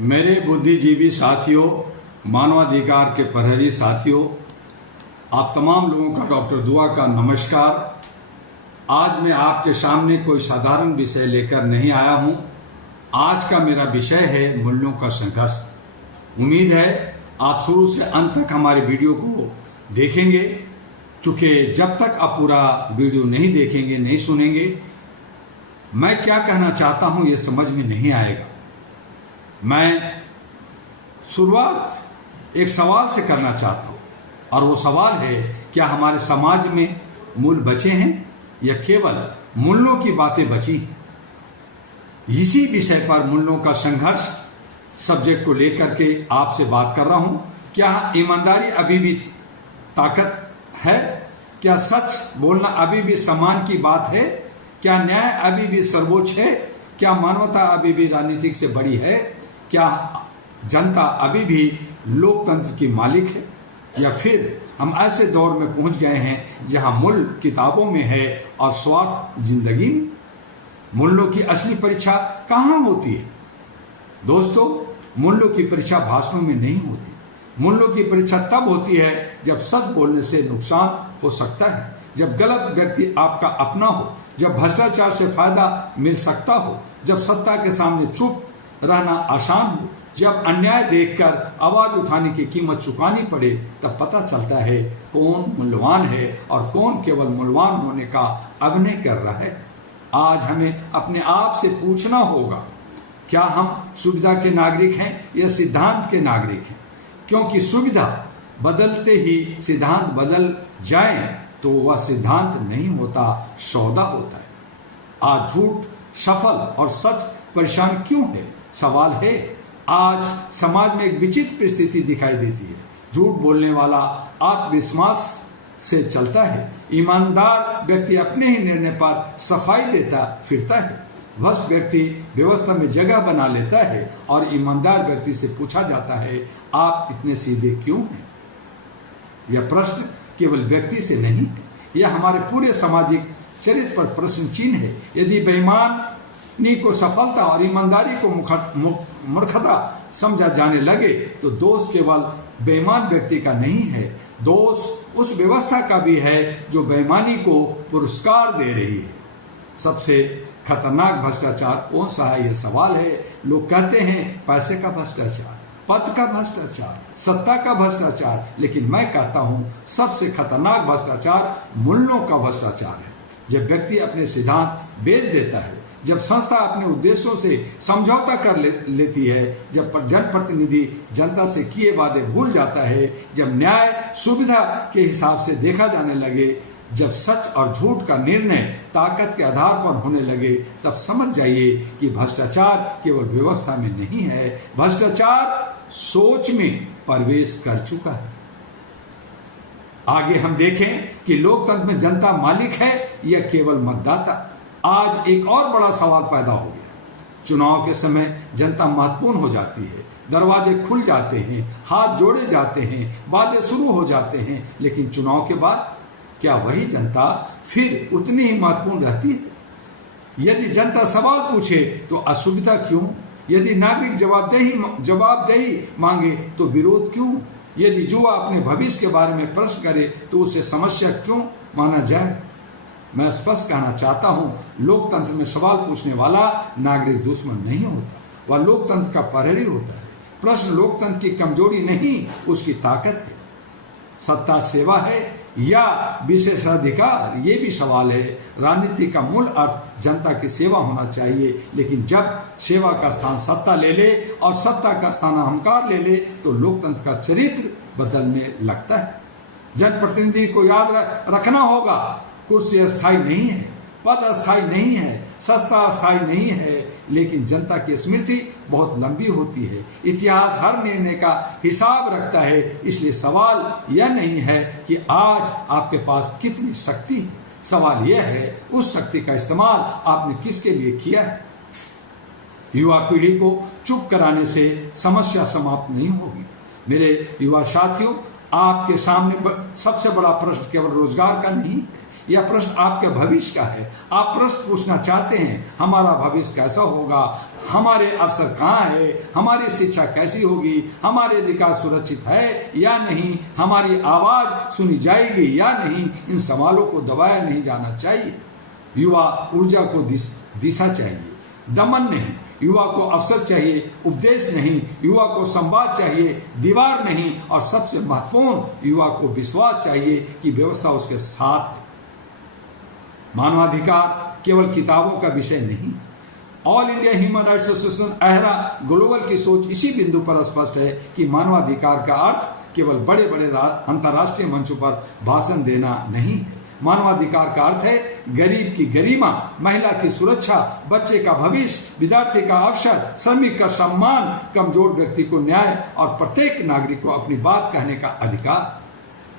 मेरे बुद्धिजीवी साथियों, मानवाधिकार के प्रहरी साथियों, आप तमाम लोगों का डॉक्टर दुआ का नमस्कार। आज मैं आपके सामने कोई साधारण विषय लेकर नहीं आया हूं। आज का मेरा विषय है मूल्यों का संघर्ष। उम्मीद है आप शुरू से अंत तक हमारे वीडियो को देखेंगे, क्योंकि जब तक आप पूरा वीडियो नहीं देखेंगे, नहीं सुनेंगे, मैं क्या कहना चाहता हूं ये समझ में नहीं आएगा। मैं शुरुआत एक सवाल से करना चाहता हूं, और वो सवाल है, क्या हमारे समाज में मूल्य बचे हैं या केवल मूल्यों की बातें बची? इसी विषय पर मूल्यों का संघर्ष सब्जेक्ट को लेकर के आपसे बात कर रहा हूं। क्या ईमानदारी अभी भी ताकत है? क्या सच बोलना अभी भी सम्मान की बात है? क्या न्याय अभी भी सर्वोच्च है? क्या मानवता अभी भी राजनीतिक से बड़ी है? क्या जनता अभी भी लोकतंत्र की मालिक है? या फिर हम ऐसे दौर में पहुंच गए हैं जहां मूल्य किताबों में है और स्वार्थ जिंदगी में? मूल्यों की असली परीक्षा कहां होती है? दोस्तों, मूल्यों की परीक्षा भाषणों में नहीं होती। मूल्यों की परीक्षा तब होती है जब सच बोलने से नुकसान हो सकता है, जब गलत व्यक्ति आपका अपना हो, जब भ्रष्टाचार से फायदा मिल सकता हो, जब सत्ता के सामने चुप रहना आसान हो, जब अन्याय देखकर आवाज उठाने की कीमत चुकानी पड़े, तब पता चलता है कौन मूल्यवान है और कौन केवल मूल्यवान होने का अभिनय कर रहा है। आज हमें अपने आप से पूछना होगा, क्या हम सुविधा के नागरिक हैं या सिद्धांत के नागरिक हैं? क्योंकि सुविधा बदलते ही सिद्धांत बदल जाए तो वह सिद्धांत नहीं होता, सौदा होता है। आज झूठ सफल और सच परेशान क्यों है? सवाल है। आज समाज में एक विचित्र स्थिति दिखाई देती है। झूठ बोलने वाला आत्मविश्वास से चलता है। ईमानदार व्यक्ति अपने ही निर्णय पर सफाई देता फिरता है। भ्रष्ट व्यक्ति व्यवस्था में जगह बना लेता है और ईमानदार व्यक्ति से पूछा जाता है, आप इतने सीधे क्यों हैं? यह प्रश्न केवल व्यक्ति से नहीं है, यह हमारे पूरे सामाजिक चरित्र पर प्रश्न चिन्ह है। यदि बेईमानी को सफलता और ईमानदारी को मूर्खता समझा जाने लगे तो दोष केवल बेईमान व्यक्ति का नहीं है, दोष उस व्यवस्था का भी है जो बेईमानी को पुरस्कार दे रही है। सबसे खतरनाक भ्रष्टाचार कौन सा है, यह सवाल है। लोग कहते हैं पैसे का भ्रष्टाचार, पद का भ्रष्टाचार, सत्ता का भ्रष्टाचार, लेकिन मैं कहता हूं सबसे खतरनाक भ्रष्टाचार मूल्यों का भ्रष्टाचार है। जब व्यक्ति अपने सिद्धांत बेच देता है, जब संस्था अपने उद्देश्यों से समझौता कर लेती है, जब जनप्रतिनिधि जनता से किए वादे भूल जाता है, जब न्याय सुविधा के हिसाब से देखा जाने लगे, जब सच और झूठ का निर्णय ताकत के आधार पर होने लगे, तब समझ जाइए कि भ्रष्टाचार केवल व्यवस्था में नहीं है, भ्रष्टाचार सोच में प्रवेश कर चुका है। आगे हम देखें कि लोकतंत्र में जनता मालिक है या केवल मतदाता। आज एक और बड़ा सवाल पैदा हो गया। चुनाव के समय जनता महत्वपूर्ण हो जाती है, दरवाजे खुल जाते हैं, हाथ जोड़े जाते हैं, वादे शुरू हो जाते हैं, लेकिन चुनाव के बाद क्या वही जनता फिर उतनी ही महत्वपूर्ण रहती है? यदि जनता सवाल पूछे तो असुविधा क्यों? यदि नागरिक जवाबदेही मांगे तो विरोध क्यों? यदि युवा अपने भविष्य के बारे में प्रश्न करे तो उसे समस्या क्यों माना जाए? मैं स्पष्ट कहना चाहता हूं, लोकतंत्र में सवाल पूछने वाला नागरिक दुश्मन नहीं होता, वह लोकतंत्र का प्रहरी होता है। प्रश्न लोकतंत्र की कमजोरी नहीं, उसकी ताकत है। सत्ता सेवा है या विशेषाधिकार, ये भी सवाल है। राजनीति का मूल अर्थ जनता की सेवा होना चाहिए, लेकिन जब सेवा का स्थान सत्ता ले ले और सत्ता का स्थान अहंकार ले ले तो लोकतंत्र का चरित्र बदलने लगता है। जनप्रतिनिधि को याद रखना होगा, कुर्सी अस्थायी नहीं है, पद अस्थायी नहीं है, सत्ता अस्थायी नहीं है, लेकिन जनता की स्मृति बहुत लंबी होती है। इतिहास हर निर्णय का हिसाब रखता है। इसलिए सवाल यह नहीं है कि आज आपके पास कितनी शक्ति है, सवाल यह है उस शक्ति का इस्तेमाल आपने किसके लिए किया है। युवा पीढ़ी को चुप कराने से समस्या समाप्त नहीं होगी। मेरे युवा साथियों, आपके सामने सबसे बड़ा प्रश्न केवल रोजगार का नहीं है, यह प्रश्न आपके भविष्य का है। आप प्रश्न पूछना चाहते हैं, हमारा भविष्य कैसा होगा, हमारे अवसर कहाँ है, हमारी शिक्षा कैसी होगी, हमारे अधिकार सुरक्षित है या नहीं, हमारी आवाज सुनी जाएगी या नहीं, इन सवालों को दबाया नहीं जाना चाहिए। युवा ऊर्जा को दिशा चाहिए, दमन नहीं। युवा को अवसर चाहिए, उपदेश नहीं। युवा को संवाद चाहिए, दीवार नहीं। और सबसे महत्वपूर्ण, युवा को विश्वास चाहिए कि व्यवस्था उसके साथ है। मानवाधिकार केवल किताबों का विषय नहीं। All India Human Rights Association अहरा ग्लोबल की सोच इसी बिंदु पर स्पष्ट है कि मानवाधिकार का अर्थ केवल बड़े बड़े अंतर्राष्ट्रीय मंचों पर भाषण देना नहीं है। मानवाधिकार का अर्थ है गरीब की गरिमा, महिला की सुरक्षा, बच्चे का भविष्य, विद्यार्थी का अवसर, श्रमिक का सम्मान, कमजोर व्यक्ति को न्याय और प्रत्येक नागरिक को अपनी बात कहने का अधिकार।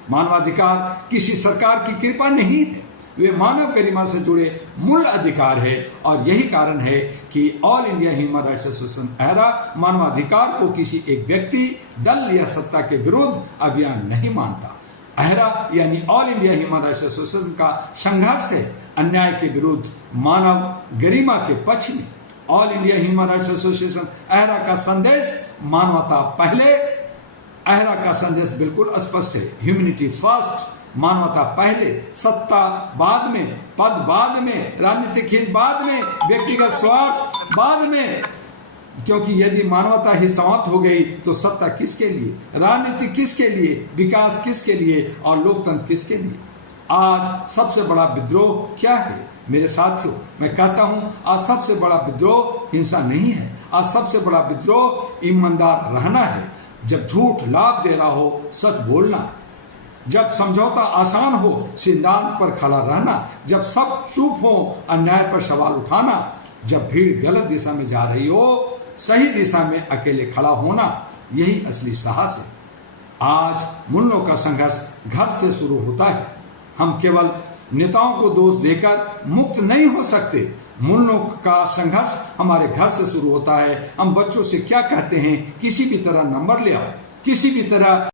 मानवाधिकार किसी सरकार की कृपा नहीं है, वे मानव गरिमा से जुड़े मूल अधिकार है। और यही कारण है कि All India Human Rights Association अहरा मानवाधिकार को किसी एक व्यक्ति, दल या सत्ता के विरुद्ध अभियान नहीं मानता। अहरा यानी all India Human Rights association का संघर्ष है अन्याय के विरुद्ध, मानव गरिमा के पक्ष में। All India Human Rights Association अहरा का संदेश मानवता पहले। अहरा का संदेश बिल्कुल स्पष्ट है, ह्यूमैनिटी फर्स्ट, मानवता पहले, सत्ता बाद में, पद बाद में, राजनीतिक हित बाद में, व्यक्तिगत स्वार्थ बाद में। क्योंकि यदि मानवता ही समाप्त हो गई तो सत्ता किसके लिए, राजनीति किसके लिए, विकास किसके लिए और लोकतंत्र किसके लिए। आज सबसे बड़ा विद्रोह क्या है मेरे साथियों? मैं कहता हूं आज सबसे बड़ा विद्रोह हिंसा नहीं है। आज सबसे बड़ा विद्रोह ईमानदार रहना है। जब झूठ लाभ दे रहा हो, सच बोलना। जब समझौता आसान हो, सिद्धांत पर खड़ा रहना। जब सब चुप हो, अन्याय पर सवाल उठाना। जब भीड़ गलत दिशा में जा रही हो, सही दिशा में अकेले खड़ा होना, यही असली साहस है। आज मूल्यों का संघर्ष घर से शुरू होता है। हम केवल नेताओं को दोष देकर मुक्त नहीं हो सकते। मूल्यों का संघर्ष हमारे घर से शुरू होता है। हम बच्चों से क्या कहते हैं? किसी भी तरह नंबर ले आओ, किसी भी तरह